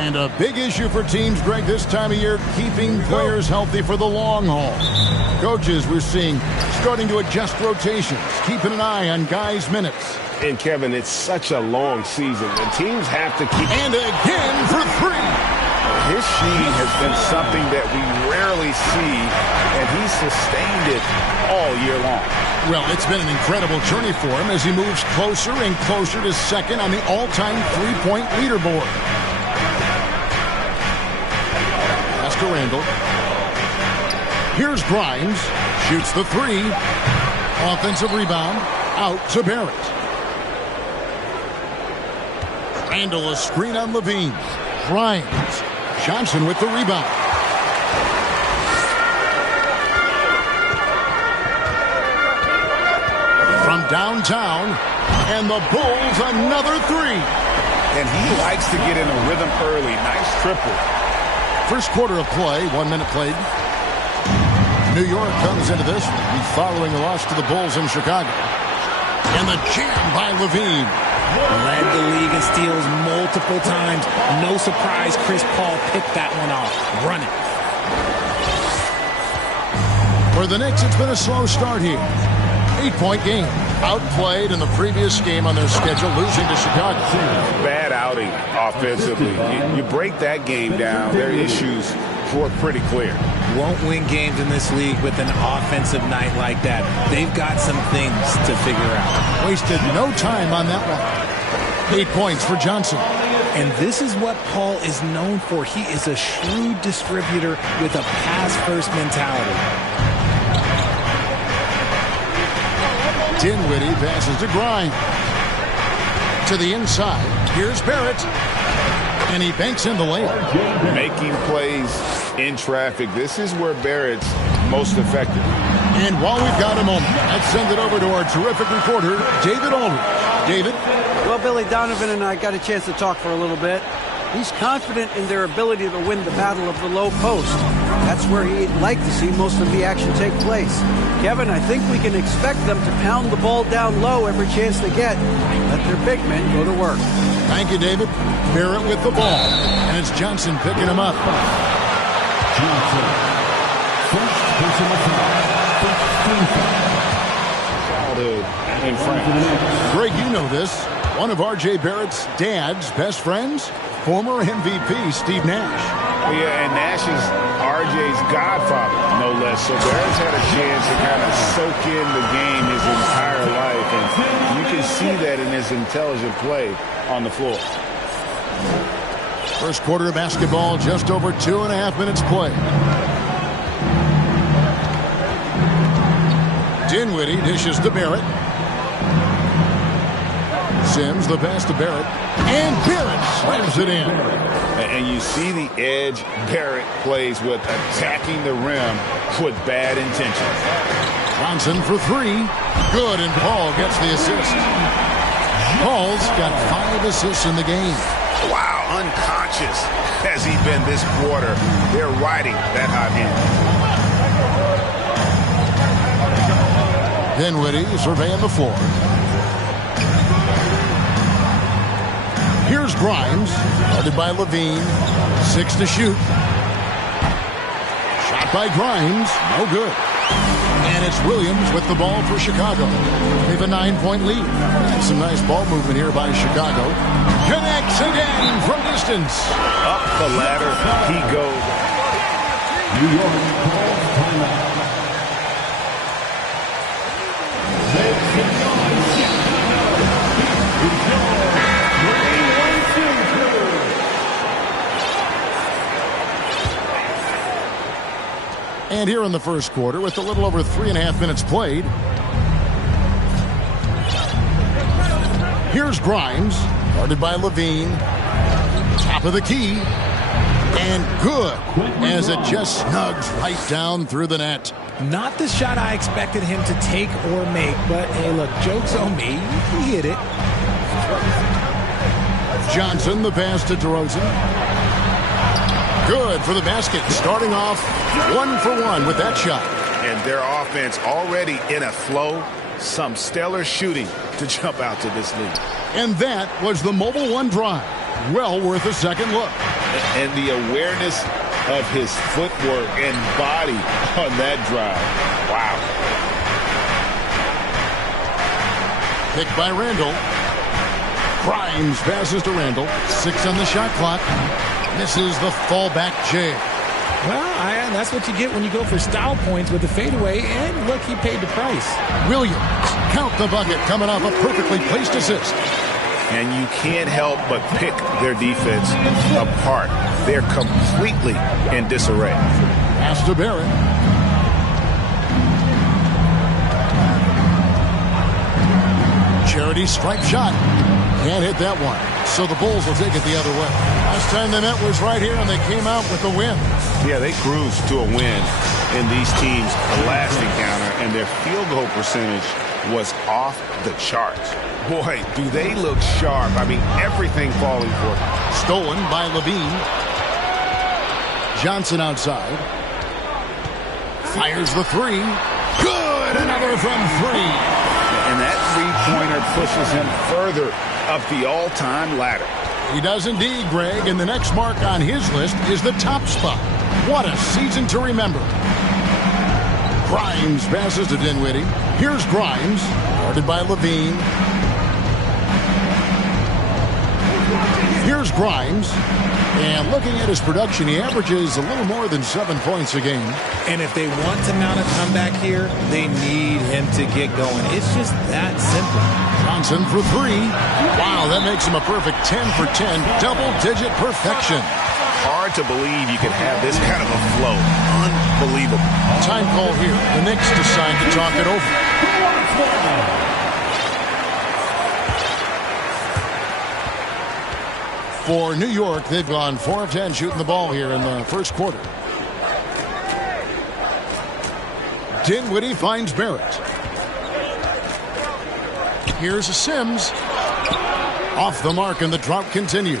And a big issue for teams, Greg, this time of year, keeping players healthy for the long haul. Coaches, we're seeing, starting to adjust rotations, keeping an eye on guys' minutes. And, Kevin, it's such a long season, and teams have to keep... And again for three. His shooting has been something that we rarely see, and he's sustained it all year long. Well, it's been an incredible journey for him as he moves closer and closer to second on the all-time three-point leaderboard. Randall. Here's Grimes. Shoots the three. Offensive rebound. Out to Barrett. Randall, a screen on Levine. Grimes. Johnson with the rebound. From downtown. And the Bulls another three. And he likes to get in a rhythm early. Nice triple. First quarter of play, 1 minute played. New York comes into this, following a loss to the Bulls in Chicago. And the jam by Levine. Led the league in steals multiple times. No surprise Chris Paul picked that one off. Run it. For the Knicks, it's been a slow start here. 8-point game. Outplayed in the previous game on their schedule, losing to Chicago. Bad outing offensively. You break that game down, their issues were pretty clear. Won't win games in this league with an offensive night like that. They've got some things to figure out. Wasted no time on that one. 8 points for Johnson. And this is what Paul is known for. He is a shrewd distributor with a pass-first mentality. Dinwiddie passes to Grimes. To the inside. Here's Barrett. And he banks in the layup. Making plays in traffic. This is where Barrett's most effective. And while we've got a moment, let's send it over to our terrific reporter, David Aldridge. David? Well, Billy Donovan and I got a chance to talk for a little bit. He's confident in their ability to win the battle of the low post. That's where he'd like to see most of the action take place. Kevin, I think we can expect them to pound the ball down low every chance they get. Let their big men go to work. Thank you, David. Barrett with the ball. And it's Johnson picking him up. Johnson. First personal foul. Childhood in France. Greg, you know this. One of R.J. Barrett's dad's best friends, former MVP Steve Nash. Yeah, and Nash is R.J.'s godfather, no less. So Barrett's had a chance to kind of soak in the game his entire life, and you can see that in his intelligent play on the floor. First quarter of basketball, just over 2.5 minutes played. Dinwiddie dishes to Barrett. Sims, the pass to Barrett. And Barrett slams it in. And you see the edge Barrett plays with, attacking the rim with bad intentions. Johnson for three. Good, and Paul gets the assist. Paul's got 5 assists in the game. Wow, unconscious has he been this quarter. They're riding that hot hand. Dinwiddie surveying the floor. Here's Grimes, guarded by Levine. 6 to shoot. Shot by Grimes, no good. And it's Williams with the ball for Chicago. They have a 9-point lead. And some nice ball movement here by Chicago. Connects again from distance. Up the ladder he goes. New York calls timeout. And here in the first quarter, with a little over 3.5 minutes played, here's Grimes, guarded by Levine. Top of the key. And good, as it just snugs right down through the net. Not the shot I expected him to take or make, but hey, look, joke's on me. He hit it. Johnson, the pass to DeRozan. Good for the basket, starting off 1 for 1 with that shot. And their offense already in a flow. Some stellar shooting to jump out to this lead. And that was the Mobile One drive. Well worth a second look. And the awareness of his footwork and body on that drive. Wow. Picked by Randall. Grimes passes to Randall. 6 on the shot clock. Misses the fallback jam. Well, that's what you get when you go for style points with the fadeaway. And look, he paid the price. Williams, count the bucket, coming off a perfectly placed assist. And you can't help but pick their defense apart. They're completely in disarray. Pass to Barrett. Charity stripe shot. Can't hit that one. So the Bulls will take it the other way. Last time they met was right here, and they came out with the win. Yeah, they cruised to a win in these teams' last encounter, and their field goal percentage was off the charts. Boy, do they look sharp. I mean, everything falling for them. Stolen by Levine. Johnson outside. Fires the three. Good! Another from three. And that three-pointer pushes him further up the all-time ladder. He does indeed, Greg, and the next mark on his list is the top spot. What a season to remember. Grimes passes to Dinwiddie. Here's Grimes, guarded by Levine. Here's Grimes. And looking at his production, he averages a little more than 7 points a game. And if they want to mount a comeback here, they need him to get going. It's just that simple. Johnson for three. Wow, that makes him a perfect 10 for 10. Double-digit perfection. Hard to believe you can have this kind of a flow. Unbelievable. Time call here. The Knicks decide to talk it over. For New York, they've gone 4 of 10 shooting the ball here in the first quarter. Dinwiddie finds Barrett. Here's a Sims. Off the mark, and the drought continues.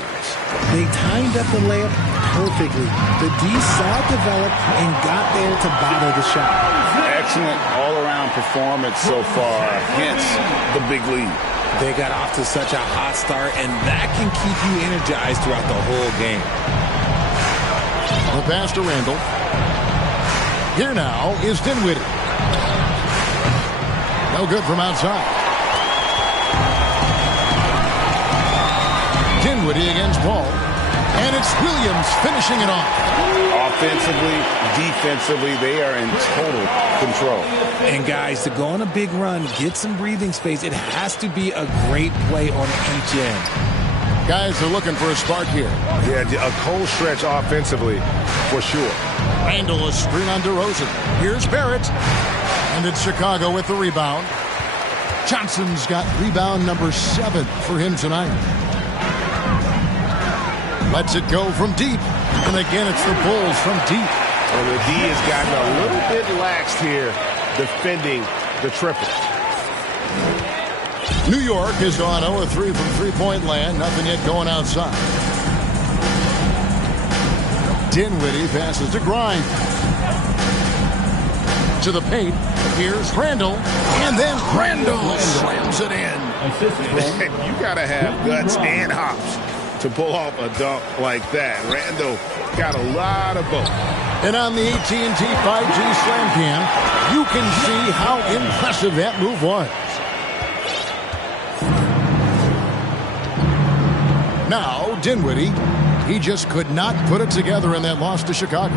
They timed up the layup perfectly. The D saw it develop and got there to bother the shot. Excellent all-around performance so far, hence the big lead. They got off to such a hot start, and that can keep you energized throughout the whole game. The pass to Randall. Here now is Dinwiddie. No good from outside. Dinwiddie against Paul. And it's Williams finishing it off. Offensively, defensively, they are in total control. And guys, to go on a big run, get some breathing space, it has to be a great play on each end. Guys are looking for a spark here. Yeah, a cold stretch offensively, for sure. Randall a screen on DeRozan. Here's Barrett. And it's Chicago with the rebound. Johnson's got rebound number 7 for him tonight. Lets it go from deep. And again, it's the Bulls from deep. Well, the D has gotten a little bit laxed here defending the triple. New York has gone 0-3 from three-point land. Nothing yet going outside. Dinwiddie passes to Grimes. To the paint. Here's Randall. And then Randall slams it in. You got to have guts and hops to pull off a dunk like that. Randall got a lot of both. And on the AT&T 5G Slam Cam, you can see how impressive that move was. Now, Dinwiddie, he just could not put it together in that loss to Chicago.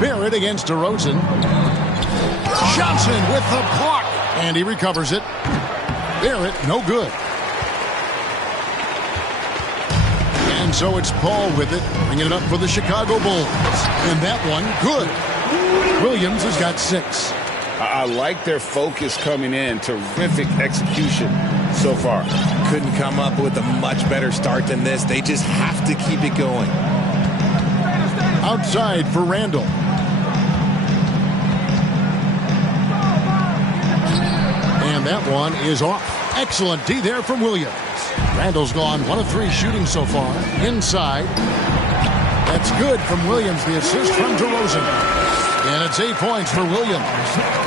Barrett against DeRozan. Johnson with the block, and he recovers it. Barrett, no good. And so it's Paul with it, bringing it up for the Chicago Bulls. And that one, good. Williams has got 6. I like their focus coming in. Terrific execution so far. couldn't come up with a much better start than this. They just have to keep it going. Outside for Randall. And that one is off. Excellent D there from Williams. Randall's gone 1 of 3 shooting so far. Inside. That's good from Williams. The assist from DeRozan. And it's 8 points for Williams.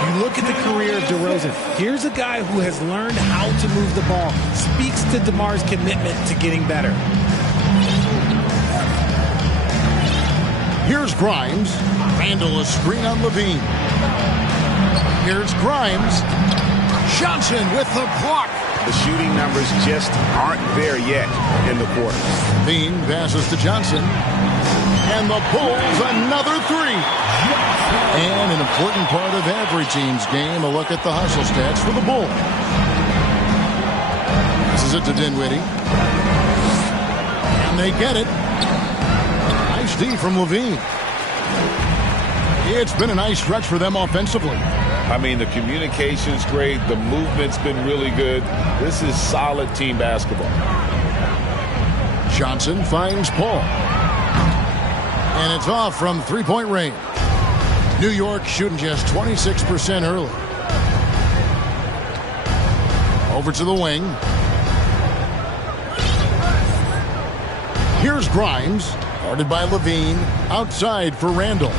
You look at the career of DeRozan. Here's a guy who has learned how to move the ball. Speaks to DeMar's commitment to getting better. Here's Grimes. Randall a screen on Levine. Here's Grimes. Johnson with the block. The shooting numbers just aren't there yet in the quarter. Levine passes to Johnson. And the Bulls another 3. And an important part of every team's game, a look at the hustle stats for the Bulls. This is it to Dinwiddie. And they get it. Nice D from Levine. It's been a nice stretch for them offensively. I mean, the communication's great. The movement's been really good. This is solid team basketball. Johnson finds Paul. And it's off from three-point range. New York shooting just 26% early. Over to the wing. Here's Grimes. Guarded by Levine. Outside for Randall.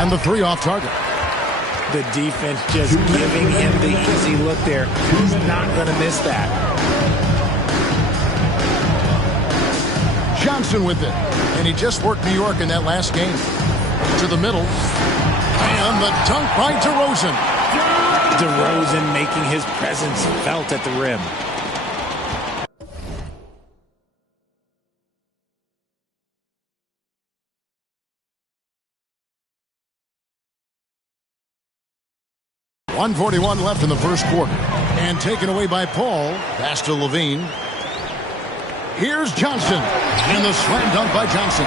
And the 3 off target. The defense just giving him the easy look there. He's not going to miss that. Johnson with it. And he just worked New York in that last game. To the middle. And the dunk by DeRozan. DeRozan making his presence felt at the rim. .141 left in the first quarter. And taken away by Paul. Pass to Levine. Here's Johnson. And the slam dunk by Johnson.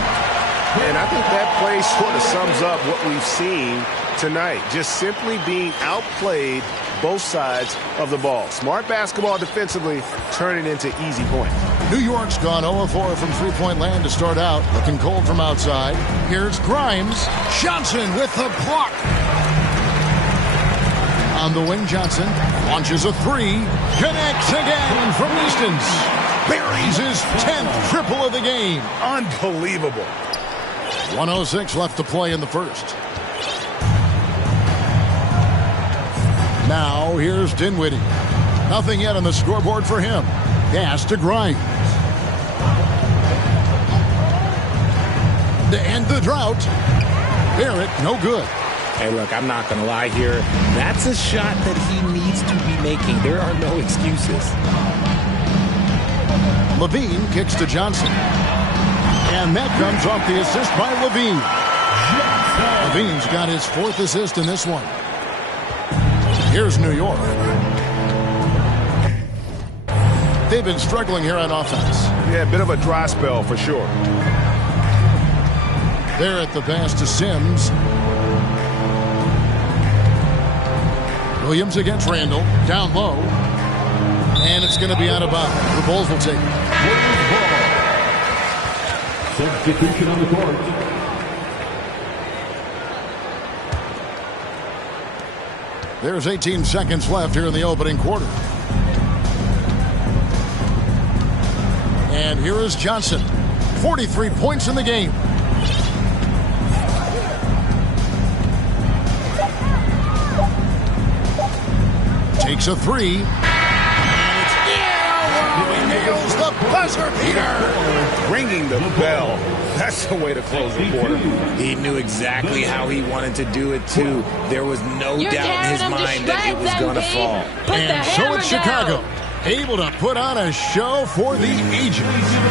And I think that play sort of sums up what we've seen tonight. Just simply being outplayed both sides of the ball. Smart basketball defensively, turning into easy points. New York's gone 0-4 from three-point land to start out. Looking cold from outside. Here's Grimes. Johnson with the block. On the wing, Johnson launches a 3. Connects again from distance. Buries his 10th triple of the game. Unbelievable. 1:06 left to play in the first. Now here's Dinwiddie. Nothing yet on the scoreboard for him. Pass to Grimes. To end the drought. Barrett, no good. Hey, look, I'm not going to lie here. That's a shot that he needs to be making. There are no excuses. Levine kicks to Johnson. And that comes off the assist by Levine. Levine's got his 4th assist in this one. Here's New York. They've been struggling here on offense. Yeah, a bit of a dry spell for sure. There at the pass to Sims. Williams against Randall. Down low. And it's going to be out of bounds. The Bulls will take it. Substitution on the court. There's 18 seconds left here in the opening quarter. And here is Johnson. 43 points in the game. Takes a 3. Nails the buzzer beater. Ringing the bell. That's the way to close the quarter. He knew exactly how he wanted to do it, too. There was no doubt in his mind that it was going to fall. And so it's Chicago, able to put on a show for the ages.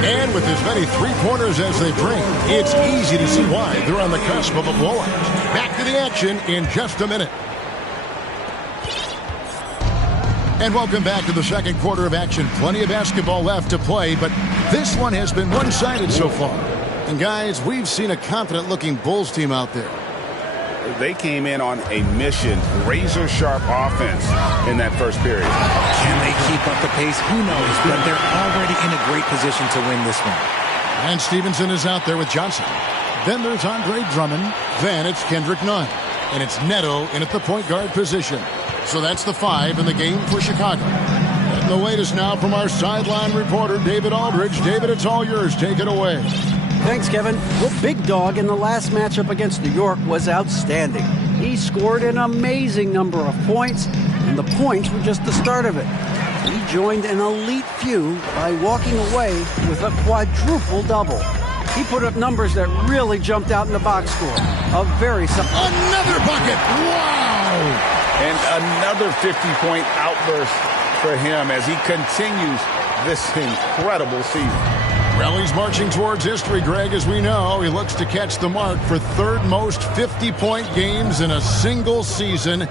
And with as many three-pointers as they bring, it's easy to see why they're on the cusp of a blowout. Back to the action in just a minute. And welcome back to the second quarter of action. Plenty of basketball left to play, but this one has been one-sided so far. And guys, we've seen a confident-looking Bulls team out there. they came in on a mission, razor-sharp offense in that first period. Can they keep up the pace? Who knows? But they're already in a great position to win this one. And Stevenson is out there with Johnson. Then there's Andre Drummond. Then it's Kendrick Nunn. And it's Neto in at the point guard position. So that's the 5 in the game for Chicago. And the latest now from our sideline reporter, David Aldridge. David, it's all yours. Take it away. Thanks, Kevin. The big dog in the last matchup against New York was outstanding. He scored an amazing number of points, and the points were just the start of it. He joined an elite few by walking away with a quadruple double. He put up numbers that really jumped out in the box score. Another bucket! Wow! And another 50-point outburst for him as he continues this incredible season. Well, he's marching towards history, Greg, as we know. He looks to catch the mark for third most 50-point games in a single season,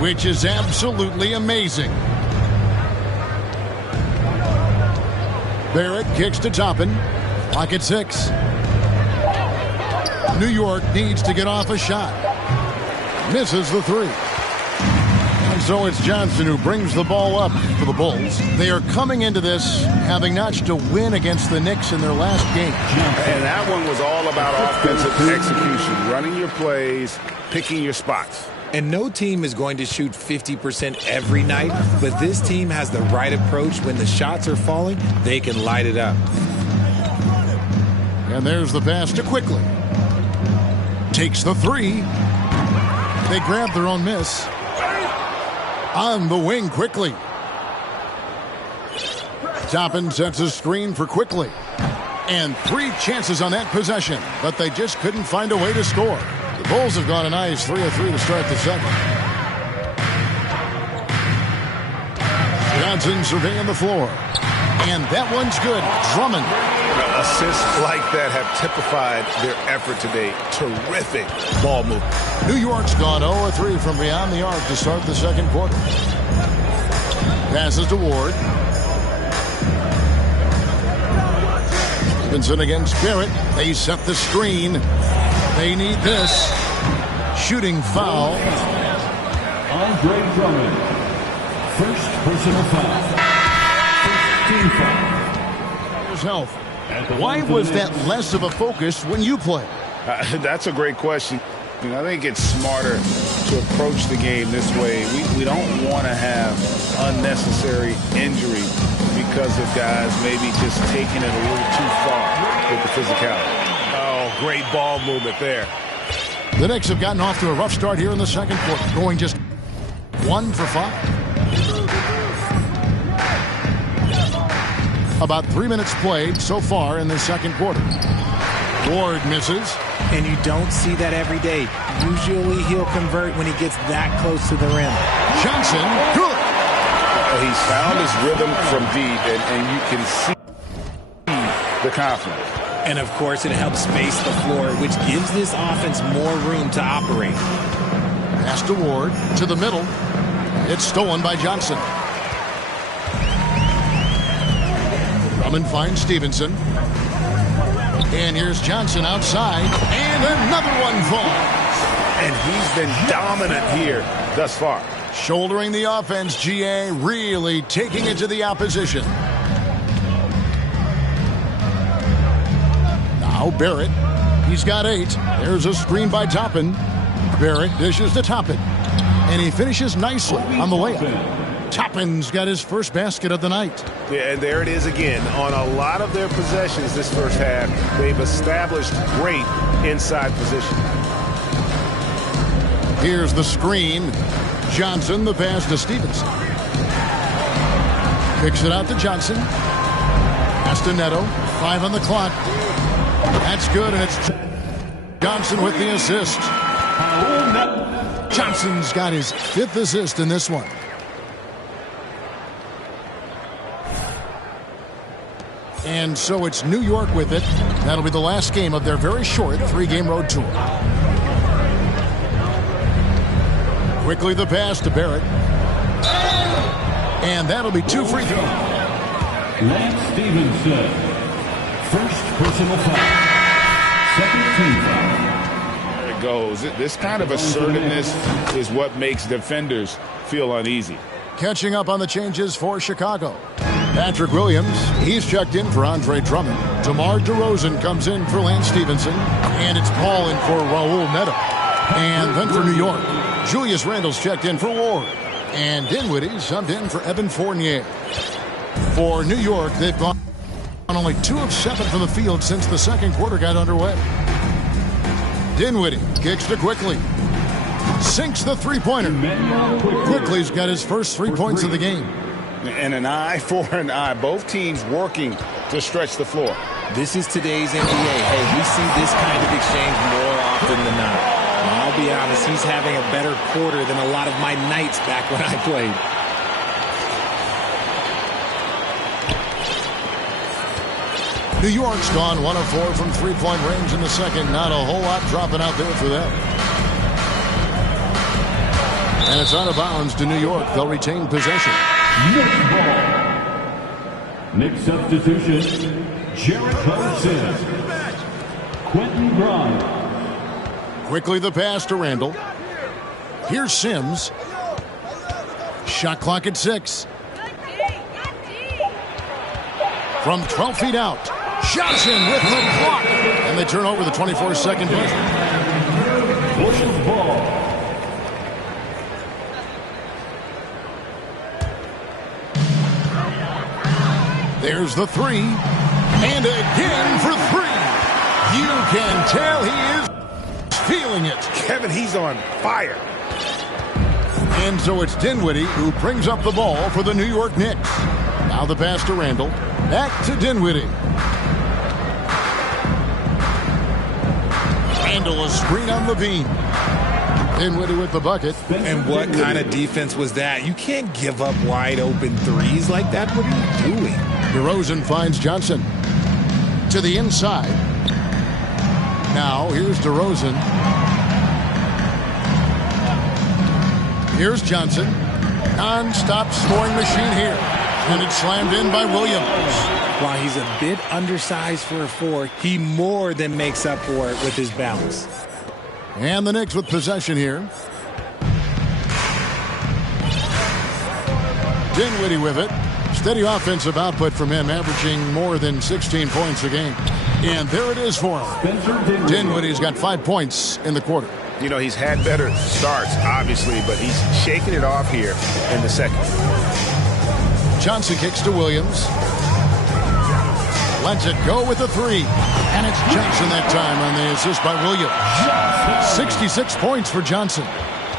which is absolutely amazing. Barrett kicks to Toppin. Clock at 6. New York needs to get off a shot. Misses the 3. And so it's Johnson who brings the ball up for the Bulls. They are coming into this having notched a win against the Knicks in their last game. And that one was all about offensive execution, running your plays, picking your spots. And no team is going to shoot 50% every night, but this team has the right approach. When the shots are falling, they can light it up. And there's the pass to Quickly. Takes the 3. They grab their own miss. On the wing, Quickly. Toppin sets a screen for Quickly. And 3 chances on that possession, but they just couldn't find a way to score. The Bulls have gone a nice 3 of 3 to start the second. Johnson surveying the floor. And that one's good. Drummond. Assists like that have typified their effort today. Terrific ball movement. New York's gone 0 of 3 from beyond the arc to start the second quarter. Passes to Ward. Stevenson against Barrett. They set the screen. They need this. Shooting foul. Andre Drummond. First personal foul. First team foul. His health. Why was that less of a focus when you play? That's a great question. I think it's smarter to approach the game this way. We don't want to have unnecessary injury because of guys maybe just taking it a little too far with the physicality. Oh, great ball movement there. The Knicks have gotten off to a rough start here in the second quarter, going just 1 for 5. About 3 minutes played so far in the second quarter. Ward misses. And you don't see that every day. Usually he'll convert when he gets that close to the rim. Johnson, good. He's found his rhythm from deep, and you can see the confidence. And, of course, it helps space the floor, which gives this offense more room to operate. Pass to Ward, to the middle. It's stolen by Johnson. Drummond finds Stevenson. And here's Johnson outside. And another one falls. And he's been dominant here thus far. Shouldering the offense, GA really taking it to the opposition. Now Barrett. He's got 8. There's a screen by Toppin. Barrett dishes to Toppin. And he finishes nicely on the layup. Toppin's got his first basket of the night. Yeah, and there it is again. On a lot of their possessions this first half, they've established great inside position. Here's the screen. Johnson, the pass to Stevenson. Kicks it out to Johnson. Pass to Neto. 5 on the clock. That's good, and it's Johnson with the assist. Johnson's got his 5th assist in this one. And so it's New York with it. That'll be the last game of their very short 3-game road tour. Quickly the pass to Barrett. And that'll be 2 free throws. Lance Stevenson. First personal foul. Second team foul. it goes. This kind of assertiveness is what makes defenders feel uneasy. Catching up on the changes for Chicago. Patrick Williams, he's checked in for Andre Drummond. DeMar DeRozan comes in for Lance Stevenson. And it's Paul in for Raul Neto. And then for New York, Julius Randle's checked in for Ward. And Dinwiddie subbed in for Evan Fournier. For New York, they've gone on only 2 of 7 from the field since the second quarter got underway. Dinwiddie kicks to Quickly. Sinks the three-pointer. Quickly's got his first 3 points of the game. And an eye for an eye. Both teams working to stretch the floor. This is today's NBA. Hey, we see this kind of exchange more often than not. I'll be honest, he's having a better quarter than a lot of my nights back when I played. New York's gone 1 of 4 from three-point range in the second. Not a whole lot dropping out there for them. And it's out of bounds to New York. They'll retain possession. Knicks ball. Knicks substitution. Jericho Sims. Quentin Grimes. Quickly the pass to Randle. Here's Sims. Shot clock at 6. From 12 feet out. Johnson with the clock. And they turn over the 24-second buzzer. Williams ball. There's the 3. And again for 3. You can tell he is feeling it. Kevin, he's on fire. And so it's Dinwiddie who brings up the ball for the New York Knicks. Now the pass to Randle. Back to Dinwiddie. Randle a screen on Levine. Dinwiddie with the bucket. And what kind of defense was that? You can't give up wide open threes like that. What are you doing? DeRozan finds Johnson. To the inside. Now here's DeRozan. Here's Johnson. Non-stop scoring machine here. And it's slammed in by Williams. While he's a bit undersized for a 4, he more than makes up for it with his bounce. And the Knicks with possession here. Dinwiddie with it. Steady offensive output from him, averaging more than 16 points a game. And there it is for him. Dinwiddie's got 5 points in the quarter. You know, he's had better starts, obviously, but he's shaking it off here in the second. Johnson kicks to Williams. Lets it go with the 3. And it's Johnson that time on the assist by Williams. 66 points for Johnson.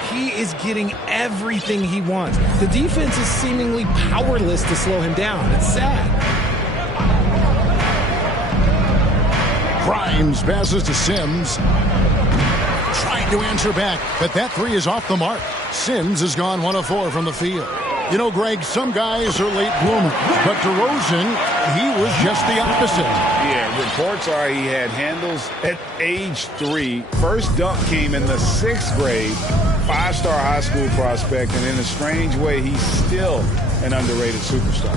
He is getting everything he wants. The defense is seemingly powerless to slow him down. It's sad. Grimes passes to Sims. Trying to answer back, but that 3 is off the mark. Sims has gone 1 of 4 from the field. You know, Greg, some guys are late bloomers, but DeRozan, he was just the opposite. Yeah, reports are he had handles at age 3. First dunk came in the 6th grade. 5-star high school prospect, and in a strange way, he's still an underrated superstar.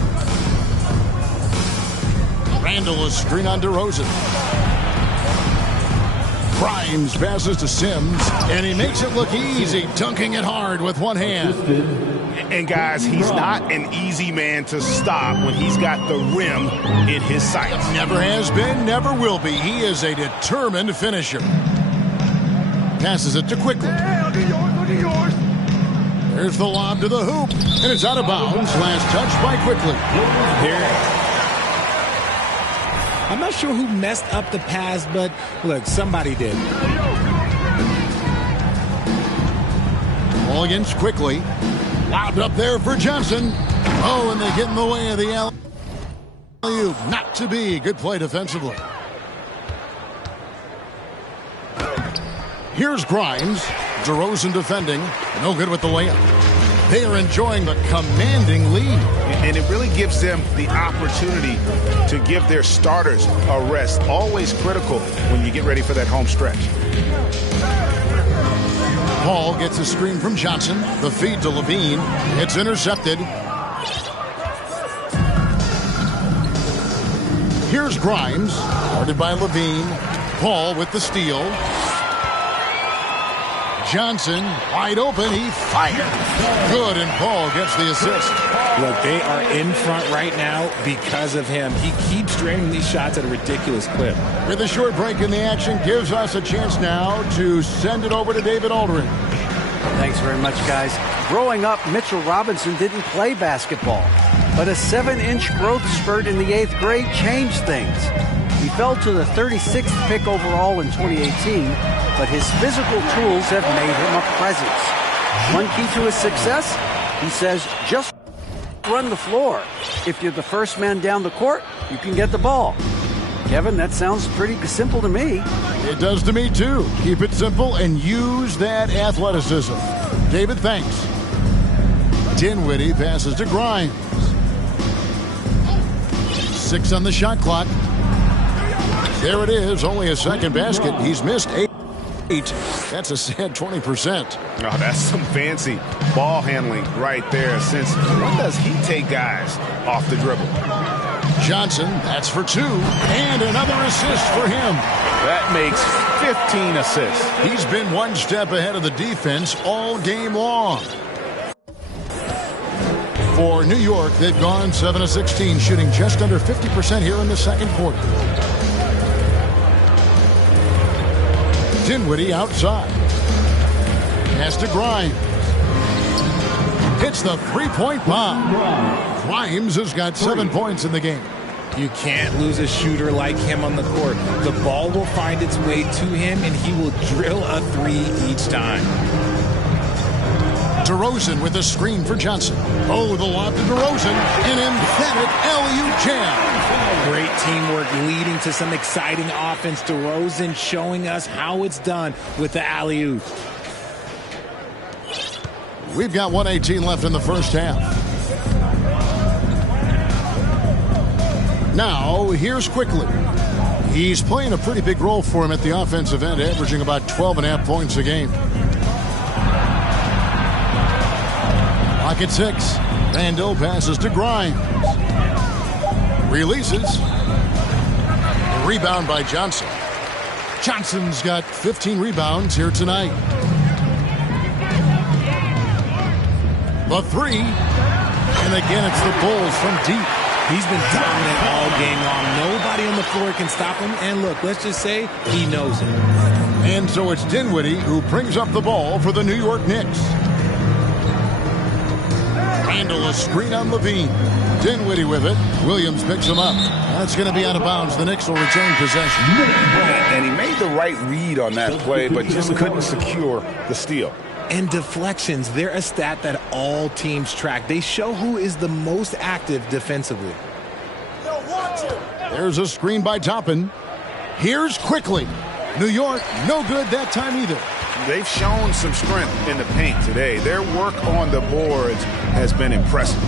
Randle a screen on DeRozan. Grimes passes to Sims, and he makes it look easy, dunking it hard with one hand. And guys, he's not an easy man to stop when he's got the rim in his sights. Never has been, never will be. He is a determined finisher. Passes it to Quickly. There's the lob to the hoop, and it's out of bounds. Last touch by Quickly. I'm not sure who messed up the pass, but look, somebody did. Ball against Quickly. Lobbed up there for Johnson. Oh, and they get in the way of the alley-oop. Not to be. Good play defensively. Here's Grimes. DeRozan defending. No good with the layup. They are enjoying the commanding lead. And it really gives them the opportunity to give their starters a rest. Always critical when you get ready for that home stretch. Paul gets a screen from Johnson. The feed to Levine. It's intercepted. Here's Grimes. Guarded by Levine. Paul with the steal. Johnson, wide open, he fired. Good, and Paul gets the assist. Look, they are in front right now because of him. He keeps draining these shots at a ridiculous clip. With a short break in the action, gives us a chance now to send it over to David Aldridge. Thanks very much, guys. Growing up, Mitchell Robinson didn't play basketball, but a 7-inch growth spurt in the 8th grade changed things. He fell to the 36th pick overall in 2018, but his physical tools have made him a presence. One key to his success, he says, just run the floor. If you're the first man down the court, you can get the ball. Kevin, that sounds pretty simple to me. It does to me, too. Keep it simple and use that athleticism. David, thanks. Dinwiddie passes to Grimes. 6 on the shot clock. There it is, only a second basket. He's missed 8. That's a sad 20%. Oh, that's some fancy ball handling right there. Since when does he take guys off the dribble? Johnson, that's for 2. And another assist for him. That makes 15 assists. He's been one step ahead of the defense all game long. For New York, they've gone 7 of 16, shooting just under 50% here in the second quarter. Dinwiddie outside. Pass to Grimes. Hits the three-point bomb. Grimes has got 7 points in the game. You can't lose a shooter like him on the court. The ball will find its way to him, and he will drill a 3 each time. DeRozan with a screen for Johnson. Oh, the lob to DeRozan. An emphatic alley-oop jam. Great teamwork leading to some exciting offense. DeRozan showing us how it's done with the alley-oop. We've got 1:18 left in the first half. Now, here's Quickly. He's playing a pretty big role for him at the offensive end, averaging about 12.5 points a game. Clock at 6. Randall passes to Grimes. Releases. Rebound by Johnson. Johnson's got 15 rebounds here tonight. The 3. And again, it's the Bulls from deep. He's been dominant all game long. Nobody on the floor can stop him. And look, let's just say he knows it. And so it's Dinwiddie who brings up the ball for the New York Knicks. Randall a screen on Levine. Dinwiddie with it. Williams picks him up. That's going to be out of bounds. The Knicks will retain possession. And he made the right read on that play, but just couldn't secure the steal. And deflections, they're a stat that all teams track. They show who is the most active defensively. There's a screen by Toppin. Here's Quickly. New York, no good that time either. They've shown some strength in the paint today. Their work on the boards has been impressive.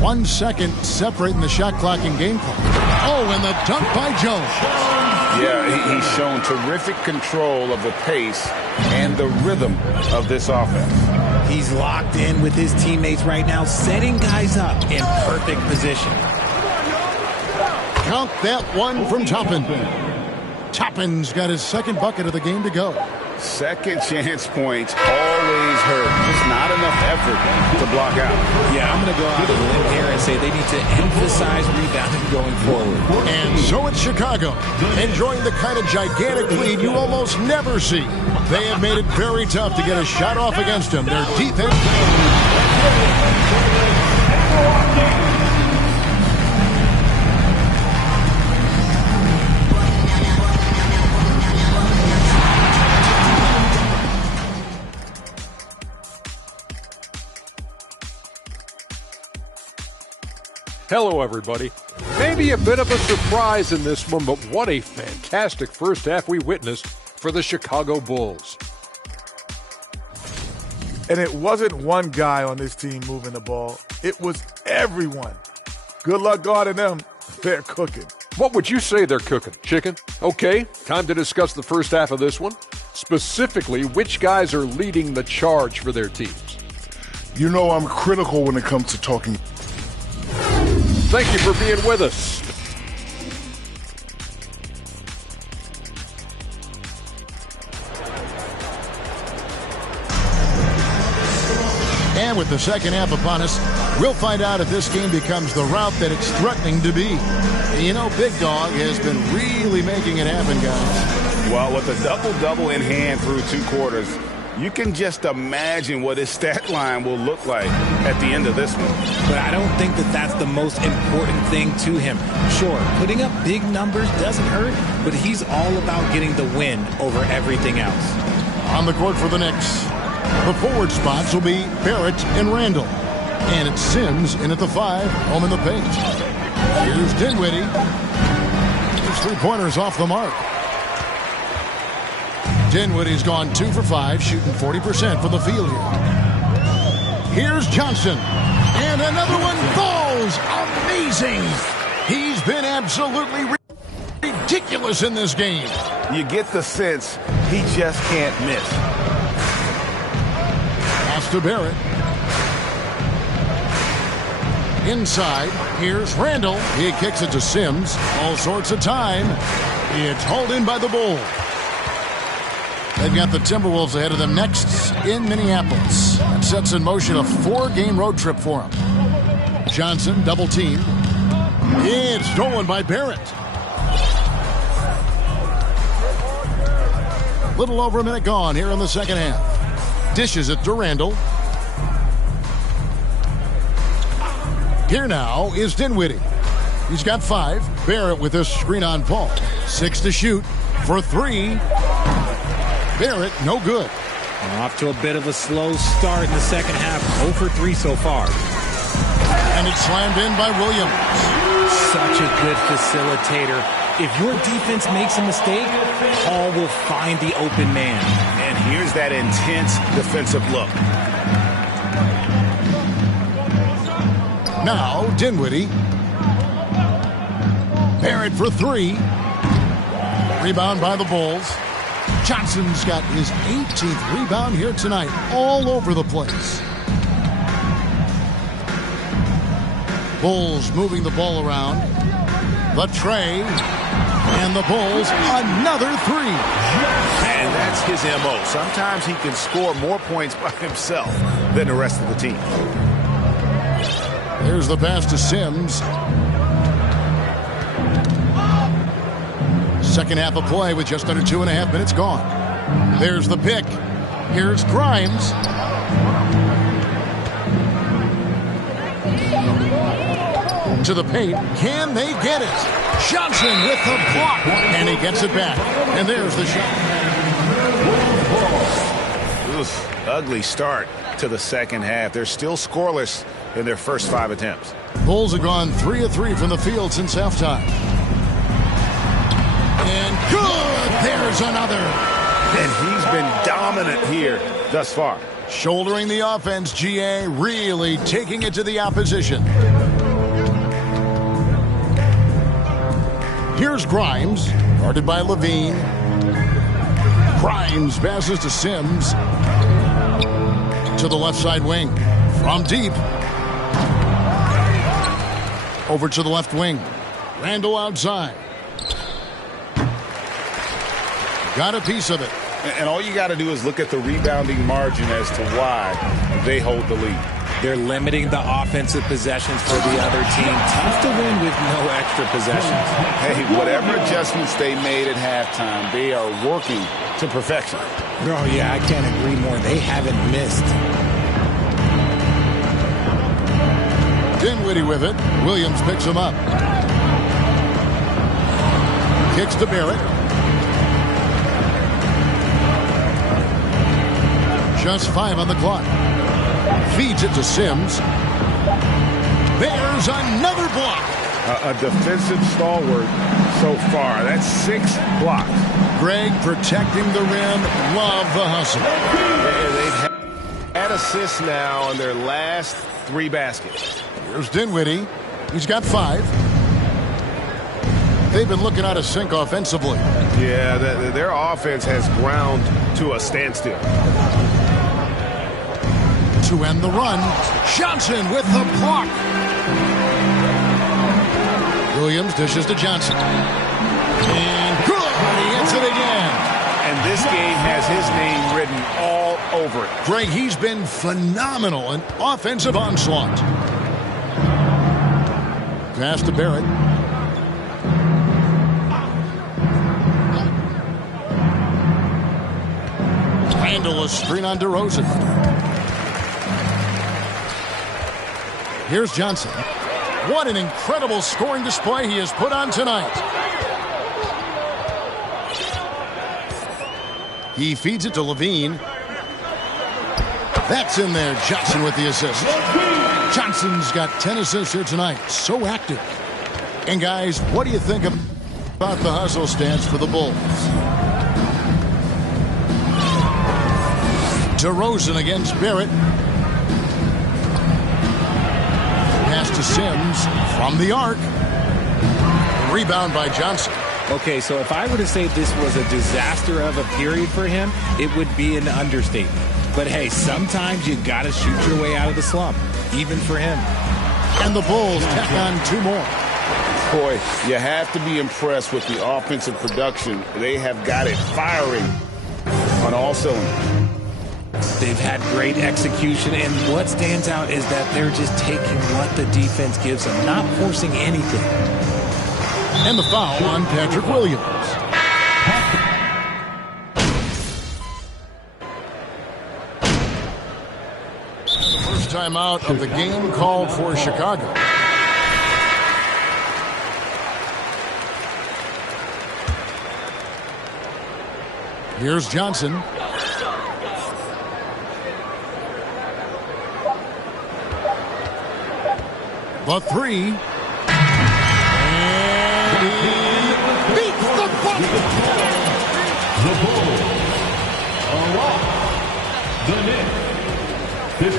1 second separating the shot clock and game clock. Oh, and the dunk by Jones. Yeah, he's shown terrific control of the pace and the rhythm of this offense. He's locked in with his teammates right now, setting guys up in perfect position. Count that one from Toppin. Toppin's got his second bucket of the game to go. Second chance points always hurt. Just not enough effort to block out. Yeah, I'm going to go out on a limb here and say they need to emphasize rebounding going forward. And so it's Chicago, enjoying the kind of gigantic lead you almost never see. They have made it very tough to get a shot off against them. Their defense... Hello, everybody. Maybe a bit of a surprise in this one, but what a fantastic first half we witnessed for the Chicago Bulls. And it wasn't one guy on this team moving the ball. It was everyone. Good luck guarding them. They're cooking. What would you say they're cooking? Chicken? Okay, time to discuss the first half of this one. Specifically, which guys are leading the charge for their teams? You know I'm critical when it comes to talking. Thank you for being with us. And with the second half upon us, we'll find out if this game becomes the route that it's threatening to be. And you know, Big Dog has been really making it happen, guys. Well, with a double-double in hand through 2 quarters, you can just imagine what his stat line will look like at the end of this one. But I don't think that that's the most important thing to him. Sure, putting up big numbers doesn't hurt, but he's all about getting the win over everything else. On the court for the Knicks, the forward spots will be Barrett and Randall. And it's Sims in at the 5, home in the paint. Here's Dinwiddie. His 3-pointers off the mark. Dinwiddie's gone 2 for 5, shooting 40% from the field here. Here's Johnson. And another one falls. Amazing. He's been absolutely ridiculous in this game. You get the sense he just can't miss. Pass to Barrett. Inside, here's Randall. He kicks it to Sims. All sorts of time. It's hauled in by the Bulls. They've got the Timberwolves ahead of them next in Minneapolis. That sets in motion a 4-game road trip for them. Johnson, double team. It's stolen by Barrett. Little over a minute gone here in the second half. Dishes it to Randall. Here now is Dinwiddie. He's got 5. Barrett with this screen on Paul. 6 to shoot for 3. Barrett, no good. Off to a bit of a slow start in the second half. 0 for 3 so far. And it's slammed in by Williams. Such a good facilitator. If your defense makes a mistake, Paul will find the open man. And here's that intense defensive look. Now, Dinwiddie. Barrett for 3. Rebound by the Bulls. Johnson's got his 18th rebound here tonight, all over the place. Bulls moving the ball around. The tray. And the Bulls, another 3. And that's his MO. Sometimes he can score more points by himself than the rest of the team. There's the pass to Sims. Second half of play with just under 2.5 minutes gone. There's the pick. Here's Grimes. To the paint. Can they get it? Johnson with the block. And he gets it back. And there's the shot. Oof, ugly start to the second half. They're still scoreless in their first 5 attempts. Bulls have gone 3 of 3 from the field since halftime. And good! There's another. And he's been dominant here thus far. Shouldering the offense, GA really taking it to the opposition. Here's Grimes, guarded by Levine. Grimes passes to Sims. To the left side wing. From deep. Over to the left wing. Randall outside. Got a piece of it. And all you got to do is look at the rebounding margin as to why they hold the lead. They're limiting the offensive possessions for the other team. Tough to win with no extra possessions. Hey, whatever adjustments they made at halftime, they are working to perfection. Oh, yeah, I can't agree more. They haven't missed. Dinwiddie with it. Williams picks him up. Kicks to Barrett. Just 5 on the clock. Feeds it to Sims. There's another block. A defensive stalwart so far. That's 6 blocks. Greg protecting the rim. Love the hustle. They've had assists now on their last 3 baskets. Here's Dinwiddie. He's got 5. They've been looking out of sync offensively. Yeah, their offense has ground to a standstill. To end the run, Johnson with the block. Williams dishes to Johnson. And good! He hits it again. And this game has his name written all over it. Greg, he's been phenomenal in offensive onslaught. Pass to Barrett. Handle a screen on DeRozan. Here's Johnson. What an incredible scoring display he has put on tonight. He feeds it to Levine. That's in there. Johnson with the assist. Johnson's got 10 assists here tonight. So active. And guys, what do you think about the hustle stance for the Bulls? DeRozan against Barrett. Pass to Sims from the arc. Rebound by Johnson. Okay, so if I were to say this was a disaster of a period for him, it would be an understatement. But hey, sometimes you got to shoot your way out of the slump, even for him. And the Bulls tack on 2 more. Boy, you have to be impressed with the offensive production. They have got it firing on all cylinders. They've had great execution, and what stands out is that they're just taking what the defense gives them, not forcing anything. And the foul on Patrick Williams. The first time out of the game called for Chicago. Here's Johnson. The 3. And he beats the bucket. The Bulls are off. The Knicks, 54.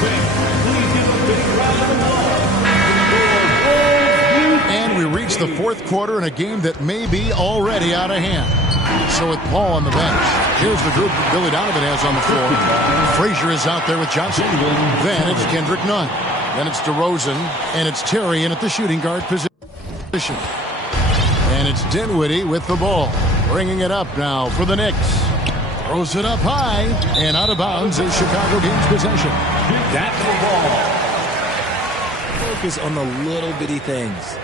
Please give a big round of applause. And we reach the 4th quarter in a game that may be already out of hand. So with Paul on the bench, here's the group that Billy Donovan has on the floor. Frazier is out there with Johnson. Then it's Kendrick Nunn. Then it's DeRozan. And it's Terry in at the shooting guard position. And it's Dinwiddie with the ball. Bringing it up now for the Knicks. Throws it up high. And out of bounds as Chicago gains possession. That's the ball. Focus on the little bitty things.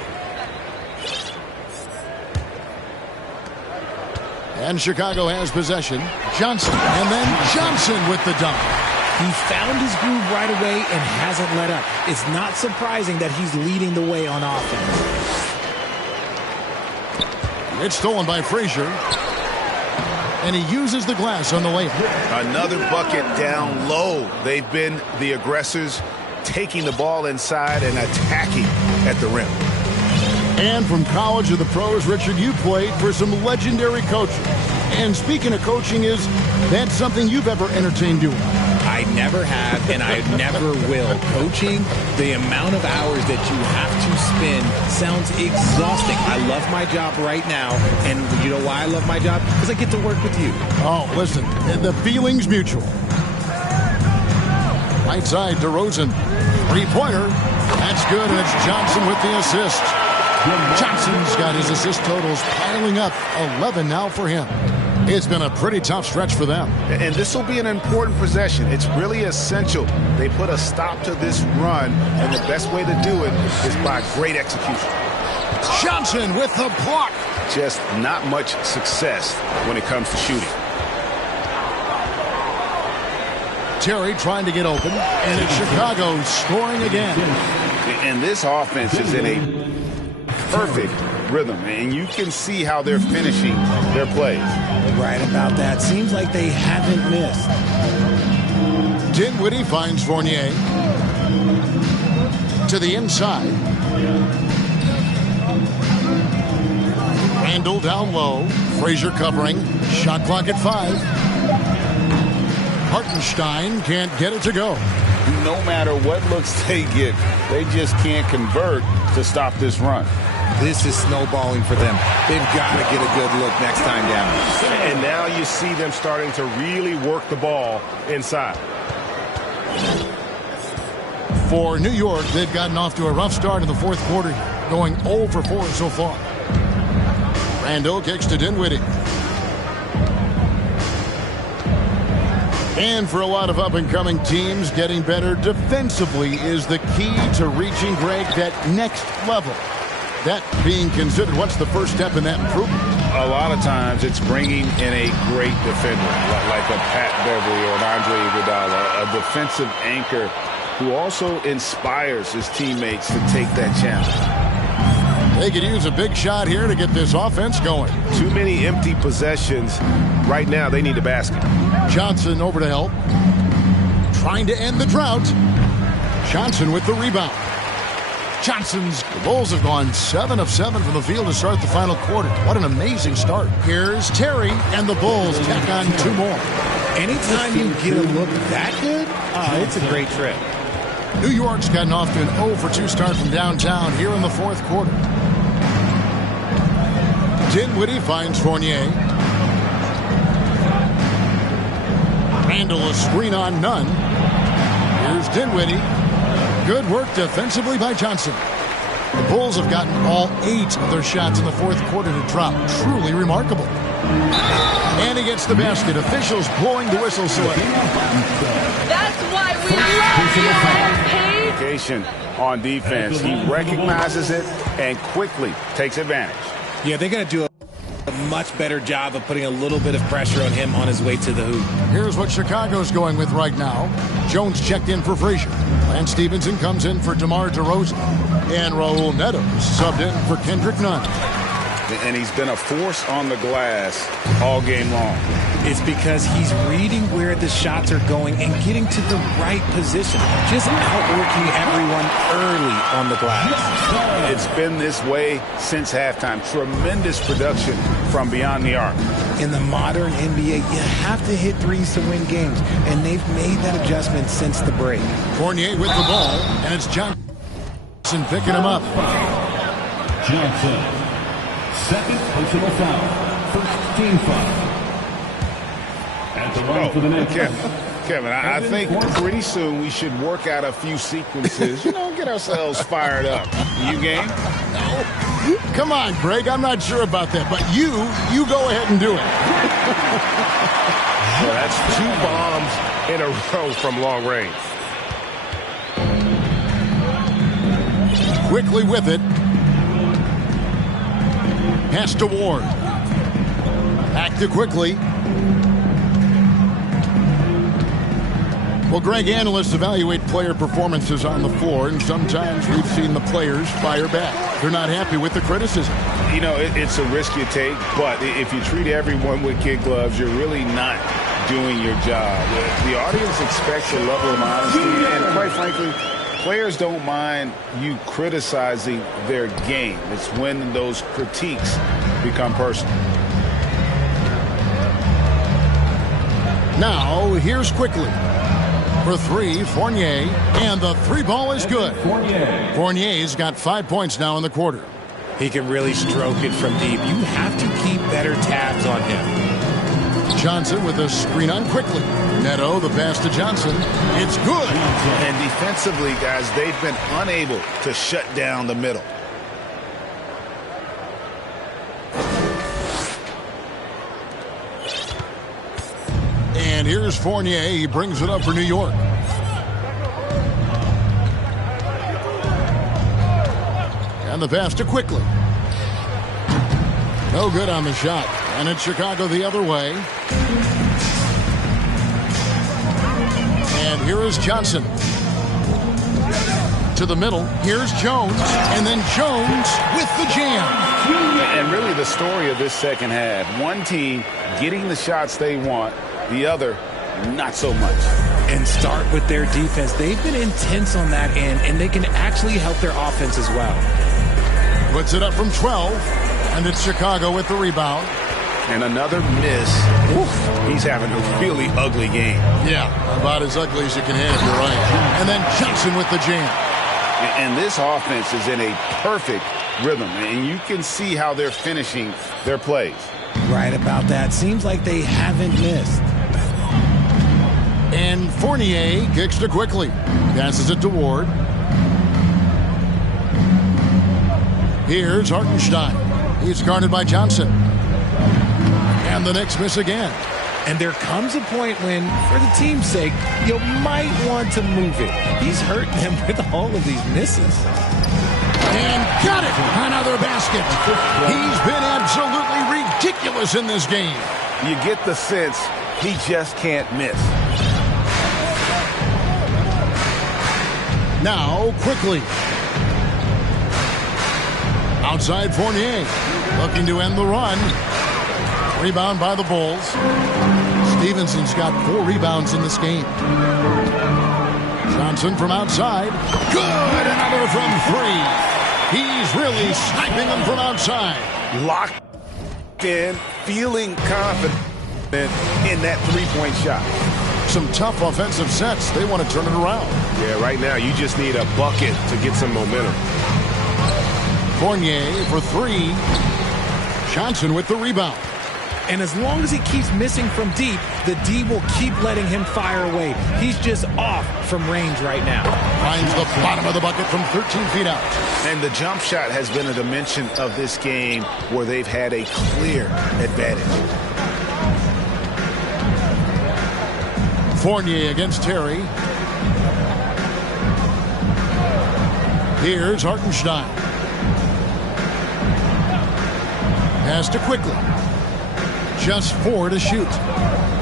And Chicago has possession. Johnson. And then Johnson with the dunk. He found his groove right away and hasn't let up. It's not surprising that he's leading the way on offense. It's stolen by Frazier. And he uses the glass on the layup. Another bucket down low. They've been the aggressors, taking the ball inside and attacking at the rim. And from college to the pros, Richard, you played for some legendary coaches. And speaking of coaching, is that something you've ever entertained doing? I never have, and I never will. Coaching, the amount of hours that you have to spend sounds exhausting. I love my job right now, and you know why I love my job? Because I get to work with you. Oh, listen, the feeling's mutual. Right side, DeRozan. 3-pointer. That's good, and it's Johnson with the assist. Johnson's got his assist totals piling up. 11 now for him. It's been a pretty tough stretch for them. And this will be an important possession. It's really essential. They put a stop to this run, and the best way to do it is by great execution. Johnson with the block. Just not much success when it comes to shooting. Terry trying to get open, and it's Chicago scoring again. And this offense is in a perfect rhythm, and you can see how they're finishing their plays. Right about that. Seems like they haven't missed. Dinwiddie finds Fournier to the inside. Randall down low. Frazier covering. Shot clock at 5. Hartenstein can't get it to go. No matter what looks they get, they just can't convert to stop this run. This is snowballing for them. They've got to get a good look next time down. And now you see them starting to really work the ball inside. For New York, they've gotten off to a rough start in the 4th quarter, going 0 for 4 so far. Randall kicks to Dinwiddie. And for a lot of up-and-coming teams, getting better defensively is the key to reaching, Greg, that next level. That being considered, what's the first step in that improvement? A lot of times it's bringing in a great defender, like a Pat Beverly or an Andre Iguodala, a defensive anchor who also inspires his teammates to take that challenge. They could use a big shot here to get this offense going. Too many empty possessions. Right now, they need a basket. Johnson over to help. Trying to end the drought. Johnson with the rebound. The Bulls have gone 7 of 7 from the field to start the final quarter. What an amazing start. Here's Terry, and the Bulls tack on 2 more. Anytime you get a look that good, it's a great trip. New York's gotten off to an 0 for 2 start from downtown here in the 4th quarter. Dinwiddie finds Fournier. Randall a screen on Nunn. Here's Dinwiddie. Good work defensively by Johnson. The Bulls have gotten all 8 of their shots in the 4th quarter to drop. Truly remarkable. And he gets the basket. Officials blowing the whistle. That's why we love you, On defense, he recognizes it and quickly takes advantage. Yeah, they're going to do a much better job of putting a little bit of pressure on him on his way to the hoop. Here's what Chicago's going with right now. Jones checked in for Frazier. Lance Stevenson comes in for DeMar DeRozan. And Raul Neto subbed in for Kendrick Nunn. And he's been a force on the glass all game long. It's because he's reading where the shots are going and getting to the right position. Just outworking everyone early on the glass. It's been this way since halftime. Tremendous production from beyond the arc. In the modern NBA, you have to hit threes to win games, and they've made that adjustment since the break. Fournier with the ball, and it's Johnson picking him up. Johnson. Second personal foul. First team foul. At the line for the Knicks. Kevin, I think pretty soon we should work out a few sequences, get ourselves fired up. You game? No. Come on, Greg. I'm not sure about that, but you go ahead and do it. Well, that's 2 bombs in a row from long range. Quickly with it. Pass to Ward. Back to Quickly. Well, Greg, analysts evaluate player performances on the floor, and sometimes we've seen the players fire back. They're not happy with the criticism. It's a risk you take, but if you treat everyone with kid gloves, you're really not doing your job. The audience expects a level of honesty, and quite frankly, players don't mind you criticizing their game. It's when those critiques become personal. Now, here's Quickly. For 3, Fournier, and the 3 ball is good. Fournier's got 5 points now in the quarter. He can really stroke it from deep. You have to keep better tabs on him. Johnson with a screen on Quickly. Neto, the pass to Johnson. It's good. And defensively, guys, they've been unable to shut down the middle. And here's Fournier. He brings it up for New York. And the pass to Quickly. No good on the shot. And it's Chicago the other way. And here is Johnson. To the middle. Here's Jones. And then Jones with the jam. And really the story of this second half. One team getting the shots they want. The other, not so much. And start with their defense. They've been intense on that end, and they can actually help their offense as well. Puts it up from 12, and it's Chicago with the rebound. And another miss. Oof, he's having a really ugly game. Yeah, about as ugly as you can have, you're right. And then Johnson with the jam. And this offense is in a perfect rhythm, and you can see how they're finishing their plays. Right about that. Seems like they haven't missed. And Fournier kicks to Quickly. Passes it to Ward. Here's Hartenstein. He's guarded by Johnson. And the Knicks miss again. And there comes a point when, for the team's sake, you might want to move it. He's hurting him with all of these misses. And got it! Another basket. He's been absolutely ridiculous in this game. You get the sense he just can't miss. Now, quickly. Outside Fournier. Looking to end the run. Rebound by the Bulls. Stevenson's got 4 rebounds in this game. Johnson from outside. Good! Another from 3. He's really sniping them from outside. Locked in, feeling confident in that three-point shot. Some tough offensive sets. They want to turn it around. Yeah, right now you just need a bucket to get some momentum. Fournier for 3. Johnson with the rebound. And as long as he keeps missing from deep, the D will keep letting him fire away. He's just off from range right now. Finds the bottom of the bucket from 13 feet out. And the jump shot has been a dimension of this game where they've had a clear advantage. Fournier against Terry. Here's Hartenstein. Pass to Quickly. Just 4 to shoot.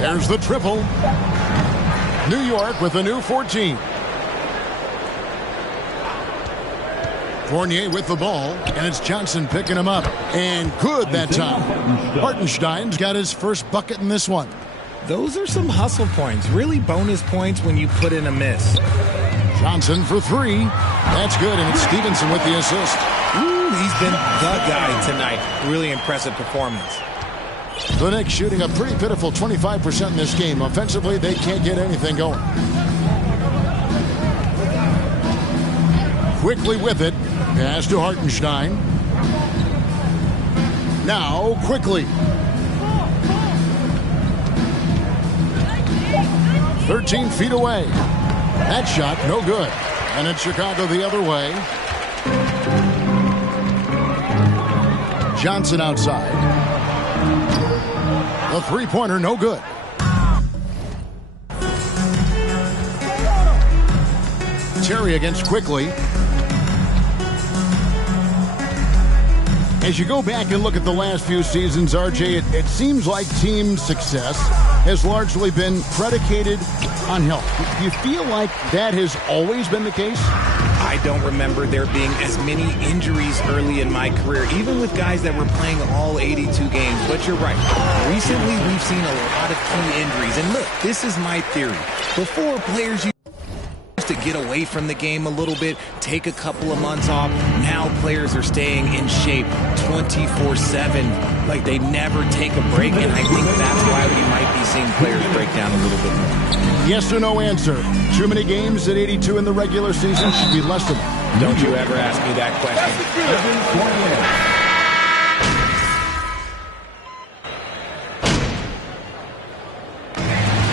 There's the triple. New York with a new 14. Fournier with the ball, and it's Johnson picking him up. And good that time. Hartenstein's got his first bucket in this one. Those are some hustle points. Really bonus points when you put in a miss. Johnson for 3. That's good, and it's Stevenson with the assist. Ooh, he's been the guy tonight. Really impressive performance. The Knicks shooting a pretty pitiful 25% in this game. Offensively, they can't get anything going. Quickly with it. Pass to Hartenstein. Now, Quickly. 13 feet away. That shot, no good. And it's Chicago the other way. Johnson outside. The three-pointer, no good. Terry against Quickly. As you go back and look at the last few seasons, RJ, it seems like team success has largely been predicated on health. Do you feel like that has always been the case? I don't remember there being as many injuries early in my career, even with guys that were playing all 82 games. But you're right. Recently, we've seen a lot of key injuries. And look, this is my theory. Before, players used to get away from the game a little bit, take a couple of months off. Now players are staying in shape 24/7, like they never take a break, and I think that's why we might be seeing players break down a little bit more. Yes or no answer. Too many games at 82 in the regular season should be less than that. Don't you ever ask me that question.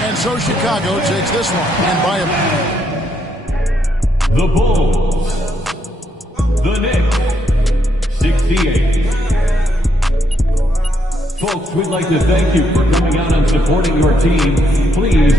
And so Chicago takes this one, and by a... The Bulls. The Knicks. 68. Folks, we'd like to thank you for coming out and supporting your team. Please